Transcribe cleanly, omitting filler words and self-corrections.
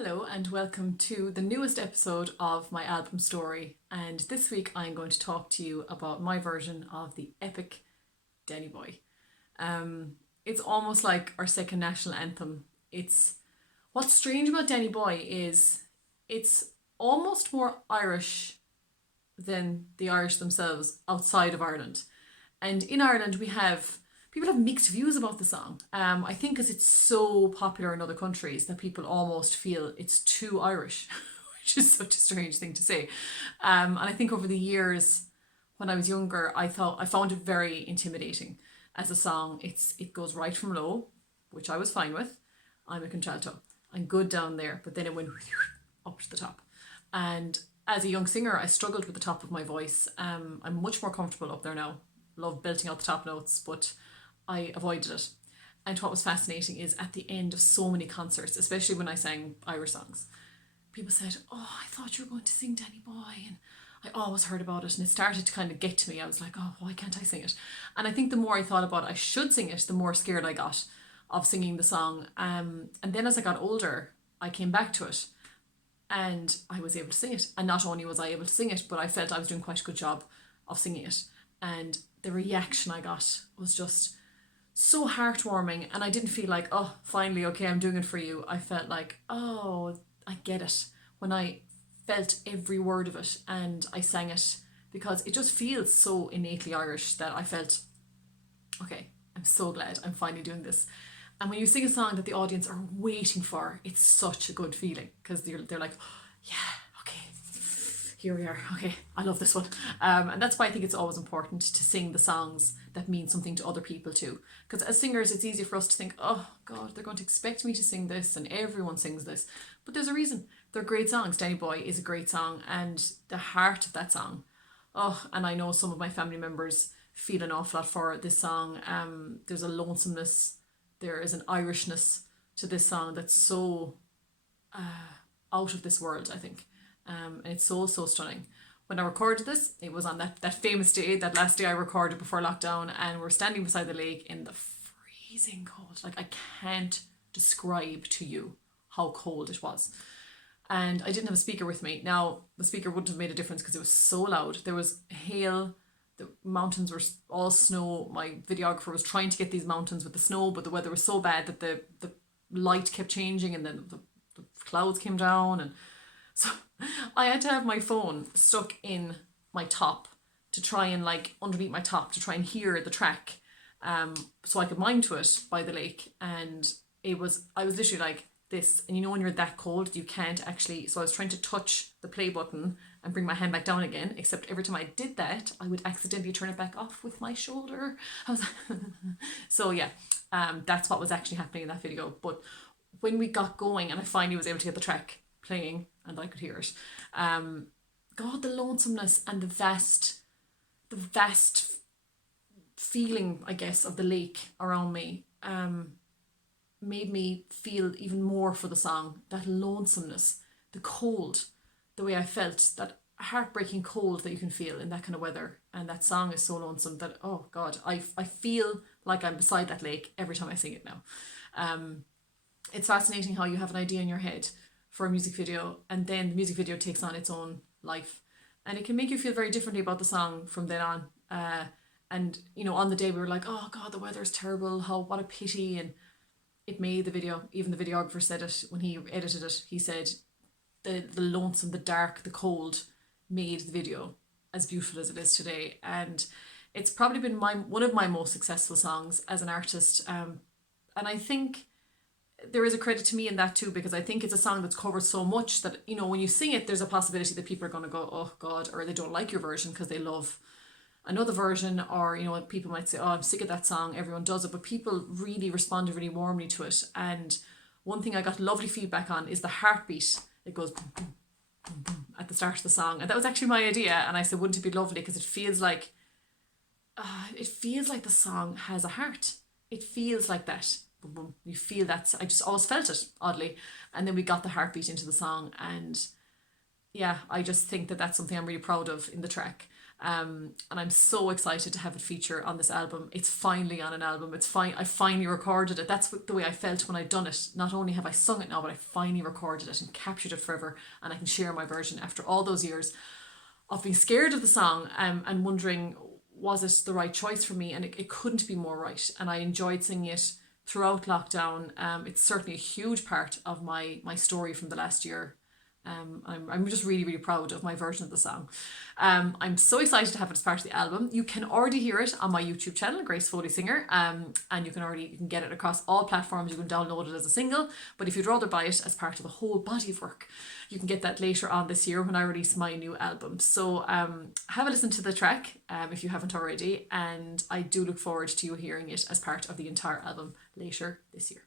Hello and welcome to the newest episode of my album story. And this week I'm going to talk to you about my version of the epic Danny Boy. It's almost like our second national anthem. It's what's strange about Danny Boy is it's almost more Irish than the Irish themselves outside of Ireland. And in Ireland we have people have mixed views about the song. I think because it's so popular in other countries that people almost feel it's too Irish, which is such a strange thing to say. And I think over the years, when I was younger, I found it very intimidating as a song. It goes right from low, which I was fine with. I'm a contralto. I'm good down there, but then it went up to the top. And as a young singer, I struggled with the top of my voice. I'm much more comfortable up there now. Love belting out the top notes, but I avoided it. And what was fascinating is at the end of so many concerts, especially when I sang Irish songs, people said, "Oh, I thought you were going to sing Danny Boy." And I always heard about it and it started to kind of get to me. I was like, "Oh, why can't I sing it?" And I think the more I thought about I should sing it, the more scared I got of singing the song. And then as I got older, I came back to it and I was able to sing it. And not only was I able to sing it, but I felt I was doing quite a good job of singing it. And the reaction I got was just so heartwarming, and I didn't feel like, oh, finally, okay, I'm doing it for you. I felt like, oh, I get it. When I felt every word of it and I sang it, because it just feels so innately Irish that I felt, okay, I'm so glad I'm finally doing this. And when you sing a song that the audience are waiting for, it's such a good feeling because they're like, yeah, okay, here we are. Okay, I love this one. And that's why I think it's always important to sing the songs that mean something to other people too. Because as singers, it's easy for us to think, oh God, they're going to expect me to sing this and everyone sings this. But there's a reason. They're great songs. Danny Boy is a great song, and the heart of that song. Oh, and I know some of my family members feel an awful lot for this song. There's a lonesomeness. There is an Irishness to this song that's so out of this world, I think. And it's so stunning. When I recorded this, it was on that famous day, that last day I recorded before lockdown, and we're standing beside the lake in the freezing cold. Like, I can't describe to you how cold it was. And I didn't have a speaker with me. Now, the speaker wouldn't have made a difference because it was so loud. There was hail, the mountains were all snow. My videographer was trying to get these mountains with the snow, but the weather was so bad that the light kept changing, and then the clouds came down, and so I had to have my phone stuck in my top to try and, like, underneath my top to try and hear the track, so I could mime to it by the lake. And I was literally like this, and you know when you're that cold you can't actually, so I was trying to touch the play button and bring my hand back down again, except every time I did that I would accidentally turn it back off with my shoulder. I was so yeah, that's what was actually happening in that video. But when we got going and I finally was able to get the track playing and I could hear it, God, the lonesomeness and the vast feeling, I guess, of the lake around me made me feel even more for the song. That lonesomeness, the cold, the way I felt, that heartbreaking cold that you can feel in that kind of weather. And that song is so lonesome that, oh God, I feel like I'm beside that lake every time I sing it now. It's fascinating how you have an idea in your head for a music video, and then the music video takes on its own life, and it can make you feel very differently about the song from then on. And you know, on the day we were like, oh God, the weather is terrible, what a pity. And it made the video. Even the videographer said it when he edited it. He said the lonesome, the dark, the cold made the video as beautiful as it is today. And it's probably been one of my most successful songs as an artist. And I think there is a credit to me in that too, because I think it's a song that's covered so much that, you know, when you sing it, there's a possibility that people are going to go, oh God, or they don't like your version because they love another version, or, you know, people might say, oh, I'm sick of that song, everyone does it. But people really responded really warmly to it. And one thing I got lovely feedback on is the heartbeat. It goes boom, boom, boom, boom at the start of the song, and that was actually my idea. And I said, wouldn't it be lovely, because it feels like the song has a heart. It feels like that. Boom, boom. You feel that. I just always felt it, oddly. And then we got the heartbeat into the song, and yeah, I just think that that's something I'm really proud of in the track. And I'm so excited to have it feature on this album. It's finally on an album. It's fine. I finally recorded it. That's the way I felt when I'd done it. Not only have I sung it now, but I finally recorded it and captured it forever, and I can share my version after all those years of being scared of the song, and wondering, was it the right choice for me? And it couldn't be more right. And I enjoyed singing it throughout lockdown. It's certainly a huge part of my story from the last year. I'm just really, really proud of my version of the song. I'm so excited to have it as part of the album. You can already hear it on my YouTube channel, Grace Foley Singer, and you can get it across all platforms. You can download it as a single, but if you'd rather buy it as part of a whole body of work, you can get that later on this year when I release my new album. So have a listen to the track if you haven't already, and I do look forward to you hearing it as part of the entire album later this year.